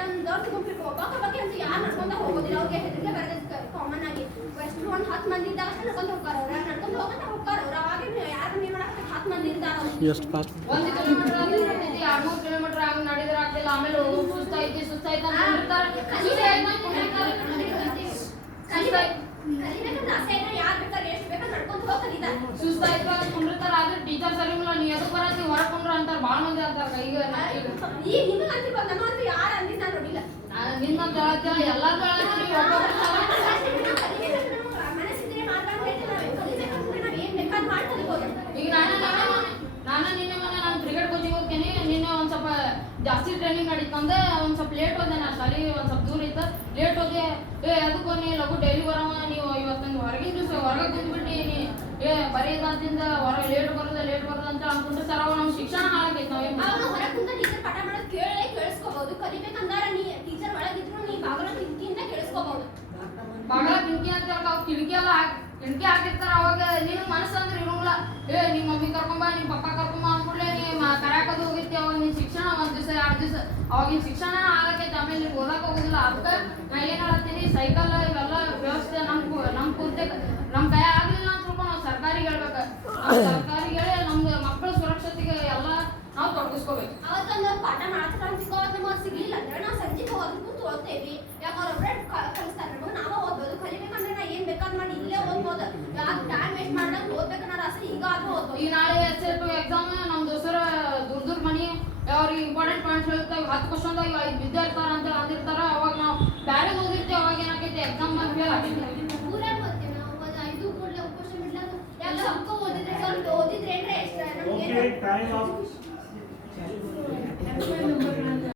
ತಂದವ್ರು ತಗೊಂಡ್ಬಿಟ್ಟು ಒಬ್ಬ ಬಗ್ಗೆ ಅಂತ ಯಾರು ನಡ್ಕೊಂಡ ಹೋಗೋದಿಲ್ಲ. ಅವ್ರಿಗೆ ಹೆದರಿಕೆ ಬರೋದು ಕಾಮನ್ ಆಗಿ. ಎಷ್ಟು ಒಂದು 10 ಮಂದಿ ಇದ್ದಾಗ ನಡ್ಕೊಂಡು ಹೋಗ್ತಾರ ಅವ್ರು, ನಡ್ಕೊಂಡು ಹೋಗ್ತಾರ ಅವ್ರು. ಅವಾಗ ಯಾರು ನೀವು ಮಾಡಕ್ಕೆ 10 ಮಂದಿ ಇರ್ತಾರ ಅವ್ರು. 1 ಕಿಲೋಮೀಟರ್ ನಡೀತಿ, 2-3 ಕಿಲೋಮೀಟರ್ ಆಗಿ ನಡೆದ್ರೆ ಆಗ್ತಿಲ್ಲ. ಆಮೇಲೆ ಸುಸ್ತಾಯ್ತು ಕುಂಡಿರ್ತಾರ. ಆದ್ರೆ ಟೀಚರ್ಸ್ ಅಲ್ಲಿಲ್ಲ, ನೀ ಎದಕ್ ಬರತ್ತಿ ಹೊರಗೆ ಕುಂಡ್ರ ಅಂತಾರ. ಭಾಳ ಮಂದಿ ಅಂತಾರ. ಈಗ ನಿನ್ನ ತಳತಿಲ್ಲ, ಎಲ್ಲಾರು ತಳತ್ತೀರಿ. ಈಗ ನಾನು ನಿನ್ನೆ ಮೊನ್ನೆ ನಾನು ಕ್ರಿಕೆಟ್ ಕೋಚಿಂಗ್ ಹೋಗ್ತೀನಿ. ನಿನ್ನೆ ಒಂದು ಸ್ವಲ್ಪ ಜಾಸ್ತಿ ಟ್ರೈನಿಂಗ್ ನಡೀತಂದೆ. ಒಂದು ಸ್ವಲ್ಪ ಲೇಟ್ ಹೋದೆ. ನಾನು ಶಾಲೆ ಒಂದು ಸ್ವಲ್ಪ ದೂರ ಇತ್ತು, ಲೇಟ್ ಹೋದೆ. ಅದಕ್ಕೂ ನೀ ಲಘು ಡೈಲಿ ಬರವ, ನೀವು ಇವತ್ತು ಹೊರಗಿನ ದಿವಸ ಹೊರಗೆ ಕುಂದ್ಬಿಟ್ಟು ಬರೀ ಇದಂತಿಂದ ಹೊರಗೆ ಲೇಟ್ ಬರೋದು ಅಂತ ಅನ್ಕೊಂಡ್ರೆ ಸರ್ ಅವ ನಮ್ಮ ಶಿಕ್ಷಣ ಹಾಳಾಗೈತೆ. ನಾವು ಹೊರಗೆ ಕುಂತ ಟೀಚರ್ ಪಾಠ ಮಾಡೋದು ಕೇಳಿಸ್ಕೋಬಹುದು. ಕಲಿಬೇಕಂದ್ರೆ ನೀ ಟೀಚರ್ ಒಳಗಿದ್ರು ನೀ ಬಾಗಲ ಕಿಟಕಿಯಿಂದ ಕೇಳಿಸ್ಕೋಬಹುದು. ಬಾಗಲ ಕಿಟಕಿ ಅಂತ ಕಿಟಕಿ ಎಲ್ಲ ಕಿಟಕಿ ಹಾಕಿರ್ತಾರ. ಅವಾಗ ನಿನ್ ಮನಸ್ಸು ಅಂದ್ರೆ ಇರೋಂಗಿಲ್ಲ. ನಿಮ್ಮ ಮಮ್ಮಿ ಕರ್ಕೊಂಬ, ನಿಮ್ಮ ಪಪ್ಪ ಕರ್ಕೊಂಬ ಅಂದ್ಬಿಡ್ಲೆ ನೀ ಕರ್ಯಾಕದು ಹೋಗಿರ್ತಿ. ಅವಾಗ ನಿನ್ ಶಿಕ್ಷಣ 1 ದಿವಸ 2 ದಿವಸ ಅವಾಗಿನ ಶಿಕ್ಷಣ ಆಗೈತೆ. ಆಮೇಲೆ ನೀವು ಓದಕ್ಕೆ ಹೋಗೋದಿಲ್ಲ. ಅದಕ್ಕೆ ನಾ ಏನು ಹೇಳ್ತೀನಿ, ಸೈಕಲ್ ಇವೆಲ್ಲ ವ್ಯವಸ್ಥೆ ನಮ್ಮ ಪೂರ್ತಿ ನಮ್ಮ ಕೈ ಆಗಲಿಲ್ಲ ಅಂತ ತಿಳ್ಕೊಂಡು ನಾವು ಸರ್ಕಾರಿಗೆ ಹೇಳ್ಬೇಕು. ಸರ್ಕಾರಿಗೆ ಹೇಳಿ ನಮ್ದು ಮಕ್ಕಳ ಸುರಕ್ಷತೆಗೆ ಎಲ್ಲ ನಾವು ತೊಡಗಿಸ್ಕೋಬೇಕು. ಅವತ್ತೊಂದು ಪಾಠ ಮಾಡ್ತಾರೆ ನಮಗೆ ಸಿಗ್ಲಿಲ್ಲ ಅಂದ್ರೆ ನಾವು ಸಂಜೆಗೆ ಹೋದ್ರೂ ಓದ್ತೇವಿ. ಯಾಕಂದ್ರೆ ಒಬ್ಬರೇ ಕಲಿಸ್ತಾರೆ ನಮಗೆ, ನಾವೇ ಓದ್ಬೋದು. ಕಲಿಬೇಕಂದ್ರೆ ನಾ ಏನ್ ಬೇಕಾದ್ ಮಾಡಿ ಇಲ್ಲೇ ಓದ್ಬೋದು. ಯಾಕೆ ಟೈಮ್ ವೇಸ್ಟ್ ಮಾಡ್ದಂಗೆ ಓದ್ಬೇಕನ್ನೋದು ಆಸೆ ಈಗ ಆದ್ರೂ ಓದ್ಬೋದು. ಈಗ ನಾಳೆ SL2 ಎಕ್ಸಾಮ್ ನಮ್ಮ ದೋಸ್ತರು ದೂರ ಮನಿ ಅವ್ರಿಗೆ ಇಂಪಾರ್ಟೆಂಟ್ ಪಾಯಿಂಟ್ಸ್ ಹೇಳ್ತಾವೆ. 10 ಕ್ವಶನ್ದಾಗ 5 ಬಿದ್ದೇ ಇರ್ತಾರ ಅಂತ ಅಂದಿರ್ತಾರ. ಅವಾಗ ನಾವು ಬ್ಯಾರೆ ಓದಿರ್ತೀವಿ. ಅವಾಗ ಏನಾಗೈತಿ, ಎಕ್ಸಾಮ್ ಬಂದು ಫೇಲ್ ಆಗೈತಿ. ಊರಾಗ ಓದ್ತೀವಿ ನಾವು. 5 ಕೂಡಲೇ ಕ್ವಶನ್ ಬಿಡ್ಲಾಕ ಯಾಕೆ ಸ್ವಲ್ಪ ಓದಿದ್ರೆ ಸ್ವಲ್ಪ ಓದಿದ್ರೆ ಎಷ್ಟು ನಮ್ಗೆ